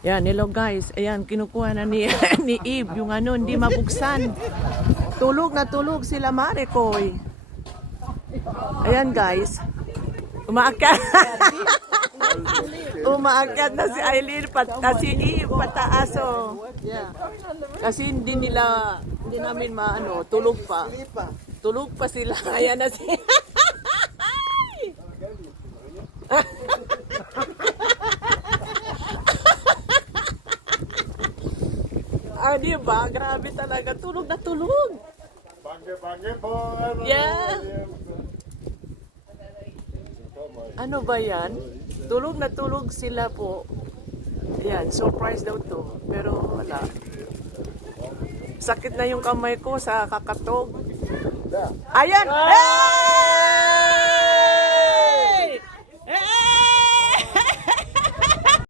Yan, hello guys. Ayan, kinukuha na ni, ni Eve yung ano, hindi mabuksan. Tulog na tulog sila Maricoy. Ayan guys. Umaakyat. Umaakyat na si Eileen na si Eve pataas. Oh. Yeah. Kasi hindi namin maano, tulog pa. Tulog pa sila. Ayan na si Ah, di ba? Grabe talaga. Tulog na tulog. Bangge po. Yeah. Ano ba yan? Tulog na tulog sila po. Yan, surprise daw to. Pero wala. Sakit na yung kamay ko sa kakatog. Ayan! Hey!